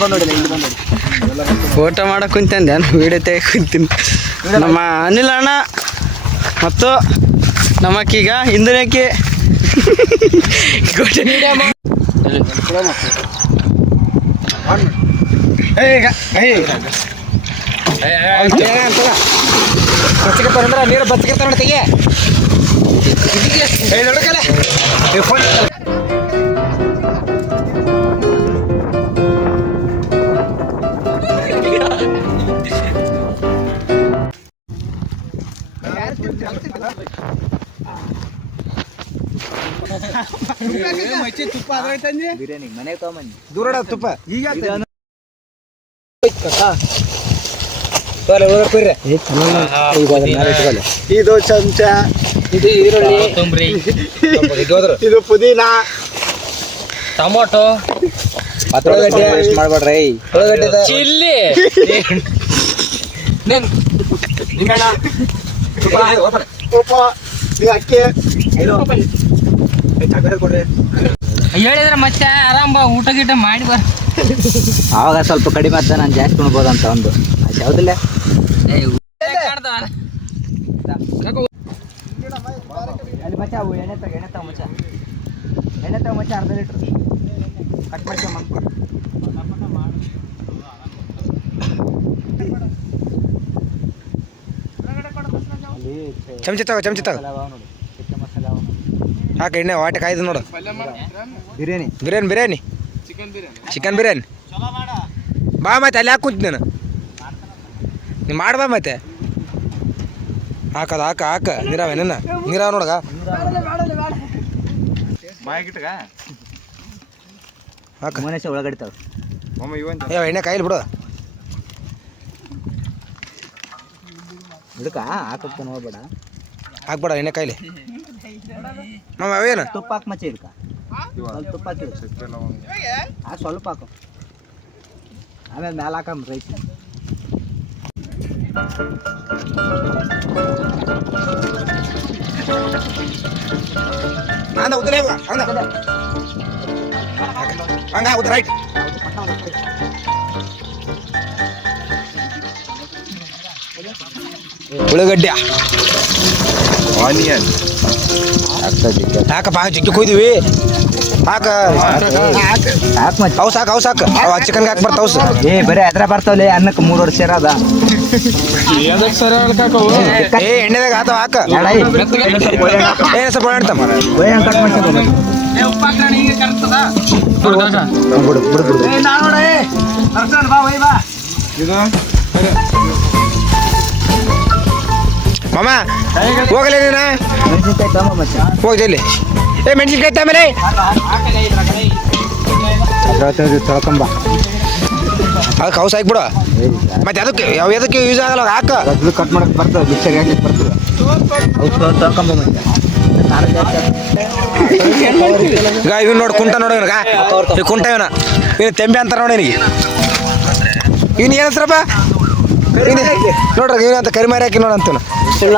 ಬಂದು ನೋಡಿ ಫೋಟೋ ಮಾಡಕ್ ಕುಂತಂದೆ ನಾನು ವಿಡಿಯೋ ತೆಗೆ ಕುಂತೀನಿ. ನಮ್ಮ ಅನಿಲ್ ಅಣ್ಣ ಮತ್ತು ನಮ್ಮಕ್ಕೀಗ ಇಂದಿನಕ್ಕೆ ಬಚ್ಚಿಗೆ ನೀರು ಬಚ್ಚಿಗೆ ನೋಡಿ ತೆಗೆ. ಏ ನೋಡಕಲ್ಲ ಏ ತುಪ್ಪ ಬಿರಿಯಾನಿ ಮನೆಗೆ ತಗೊಂಬನ್ನಿ. ದೂರ ತುಪ್ಪ. ಈಗ ಇದು ಚಮಚ ಇದು ಈರುಳ್ಳಿ ಇದು ಪುದೀನ ಟೊಮೊಟೊ ಮಾಡ್ಬೇಡ್ರಿ ಚಿಲ್ಲಿ ಹೇಳಿದ್ರೆ ಮತ್ತೆ ಆರಾಮ ಊಟ ಗೀಟ ಮಾಡಿ ಬರ ಆವಾಗ ಸ್ವಲ್ಪ ಕಡಿಮೆ ಆಗ್ತದೆ ನಾನು ಜಾಸ್ತಿ ಉಣ್ಬೋದು ಅಂತ ಒಂದು. ಯಾವ್ದಿಲ್ಲ ಯಾವುದಿಲ್ಲ ಅಲ್ಲಿ ಮಚ್ಚ ಅವು ಎಣ್ಣೆ ತಗ ಎಣ್ಣೆ ತಗ ಮಚ್ಚ. ಎಣ್ಣೆ ತಗ ಮಚ್ಚ ಅರ್ಧ ಲೀಟ್ರ್. ಕಟ್ ಮಾಡ್ಕೊಂಡ್ ಮಾಡ್ಕೊ ಚಮಚ ತಗೋ ಚಮಚ ತಗೋ. ಹಾಕ ಎಣ್ಣೆ ವಾಟೆ ಕಾಯ್ದು ನೋಡು. ಬಿರಿಯಾನಿ. ಬಿರಿಯಾನಿ ಬಿರಿಯಾನಿ. ಚಿಕನ್ ಬಿರಿಯಾನಿ ಬಾ ಮತ್ತೆ ಅಲ್ಲಿ ಹಾಕಿ ನಾನು. ನೀನು ಮಾಡ್ಬಾ ಮತ್ತೆ. ಹಾಕದ ಹಾಕ ಹಾಕ. ನೀರಾವ ಏನ ನೀರಾವ ನೋಡಗ. ಹಾಕ. ಮನುಷ್ಯ ಒಳಗಡೆ ತಗ. ಏ ಎಣ್ಣೆ ಕಾಯಿಲ್ ಬಿಡು. ಹುಡುಕ ಹಾಕಕ್ಕೆ ನೋಡ್ಬೇಡ. ಹಾಕ್ಬೇಡ ಎಣ್ಣೆ ಕಾಯಿಲೆ. ಮಾಮ ಅವೇನು? ತುಪ್ಪ ಹಾಕ್ ಮಚ್ಚ ಇದಕ್ಕ ಸ್ವಲ್ಪ ತುಪ್ಪ ಹಾಕಿ ಆ ಸ್ವಲ್ಪ ಹಾಕು. ಆಮೇಲೆ ಮೇಲೆ ಹಾಕಮ್ ರೈಸ್ ಅಂದ ಉದ್ರೇ ಅಂದ ಹಂಗ. ಉದ್ರ ರೈಟ್. ಉಳ್ಳಾಗಡ್ಡಿ. ಆನಿಯನ್ ಹಾಕಪ್ಪ ಚಿಕ್ಕಿ ಕೊಯ್ದಿವಿ. ಹಾಕ ಅವ್ ಸಾಕು ಅವು ಸಾಕು. ಅವ ಚಿಕನ್ಗೆ ಹಾಕಿ ಬರ್ತಾವ ಅವು ಏ ಬರೀ ಅದ್ರ ಬರ್ತಾವಲ್ಲ ಅನ್ನಕ್ಕೆ ಮೂರು ವರ್ಷ ಸೇರದ ಏ ಎಣ್ಣೆದಾಗ ಆತವ ಹಾಕ. ಏನ್ ಸ್ವಲ್ಪ ಹೇಳ್ತಮ್ಮ ಬಿಡು ಬಿಡು ಬಿಡು. ಮಾಮ ಹೋಗಲೇ ನೀನ? ಹೋಗಿದೆ ಇಲ್ಲಿ ಏ ಮೆಣಸಿನ್ಕಾಯಿ ತಮ್ಮನೆ ತೊಳ್ಕೊಂಬ. ಅದಕ್ಕೆ ಹೌಸ್ ಹಾಕ್ಬಿಡು. ಮತ್ತೆ ಅದಕ್ಕೆ ಯಾವ ಎದಕ್ಕೆ ಯೂಸ್ ಆಗಲ್ಲ ಹಾಕು. ಅದು ಕಟ್ ಮಾಡಕ್ಕೆ ಬರ್ತದೆ ಮಿಕ್ಸರ್ ಹಾಕಿ ಬರ್ತದೆ. ತೊಳ್ಕೊಂಬ ಈಗ ಇವ್ ನೋಡಿ ಕುಂಟ ನೋಡಿ ಇವ್ನಿಗ ಈ ಕುಂಟ ಇವನ. ಇವ್ನು ತೆಂಬೆ ಅಂತಾರೆ ನೋಡಿ ನಿನಗೆ ಇವ್ನು ಏನು ಹೆಸ್ರಪ್ಪ? ನೋಡ್ರಿ ಇವನಂತ ಕರಿಮಾರಿ ಹಾಕಿ ನೋಡ ಇವನ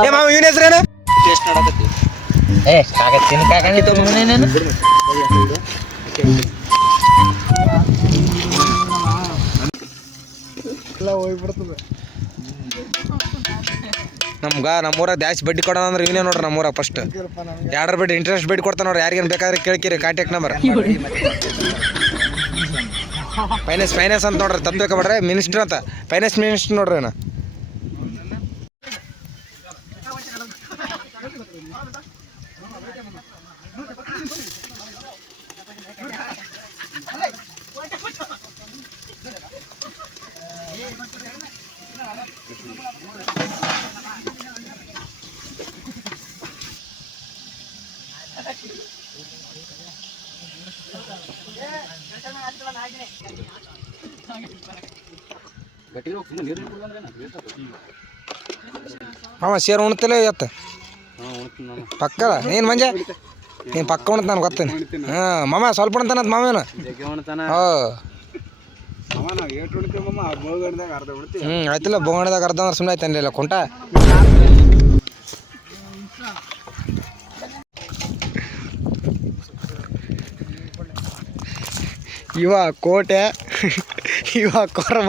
ಏ ಮಾವ ಇವ್ನ ಹೆಸ್ರೇನು? ಏ ಕಾಕ ತಿನ್ಕಾಕಂದಿತ್ತು ನೀನೇನು ನಮ್ಗ ನಮ್ಮೂರಾಗ ಜಾಸ್ತಿ ಬಡ್ಡಿ ಕೊಡೋಣ ಅಂದ್ರೆ ಇವನೇ ನೋಡ್ರಿ ನಮ್ಮೂರಾಗ ಫಸ್ಟ್ ಎರಡರ ಬಡ್ಡಿ ಇಂಟ್ರೆಸ್ಟ್ ಬಡ್ಡಿ ಕೊಡ್ತಾನೆ ನೋಡ್ರಿ ಯಾರಿಗೇನು ಬೇಕಾದ್ರೆ ಕೇಳ್ಕಿರಿ ಕಾಂಟ್ಯಾಕ್ಟ್ ನಂಬರ್ ಫೈನಾನ್ಸ್ ಫೈನಾನ್ಸ್ ಅಂತ ನೋಡ್ರಿ ತಪ್ಪ ಬಿಡ್ರಿ ಮಿನಿಸ್ಟರ್ ಅಂತ. ಫೈನಾನ್ಸ್ ಮಿನಿಸ್ಟರ್ ನೋಡ್ರಿ ಇವನು. ಅವ ಸೇರ್ ಉಣ್ತಿಲ್ಲ ಎತ್ತ ಪಕ್ಕ ಏನು ಮಂಜ? ನೀನು ಪಕ್ಕ ಉಣ್ತ ನಾನು ಗೊತ್ತೇನೆ ಹಾಂ ಮಾಮ ಸ್ವಲ್ಪ ಉಣ್ತಾನಂತ ಮಾವೇನು ಹೋ. ಹ್ಞೂ ಆಯ್ತಿಲ್ಲ ಬೋಗಣದಾಗ ಅರ್ಧ ಅಂದ್ರೆ ಸುಮ್ಮನೆ ಆಯ್ತಾನಿಲ್ಲ ಕುಂಟ? ಇವ ಕೋಟೆ ಇವ ಕೊರವ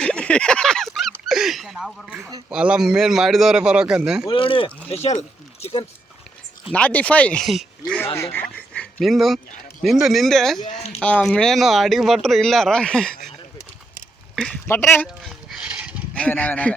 ಅಲ್ಲ ಮೇನ್ ಮಾಡಿದವ್ರೆ ಬರೋಕಂದೆ ಚಿಕನ್ ನಾಟಿ ಫೈ. ನಿಂದು? ನಿಂದು ನಿಂದೆ? ಆ ಮೇನು ಅಡಿಗೆ ಭಟ್ರು ಇಲ್ಲಾರ? ಭಟ್ರೆ? ನಾವೇ ನಾವೇ ನಾವೇ.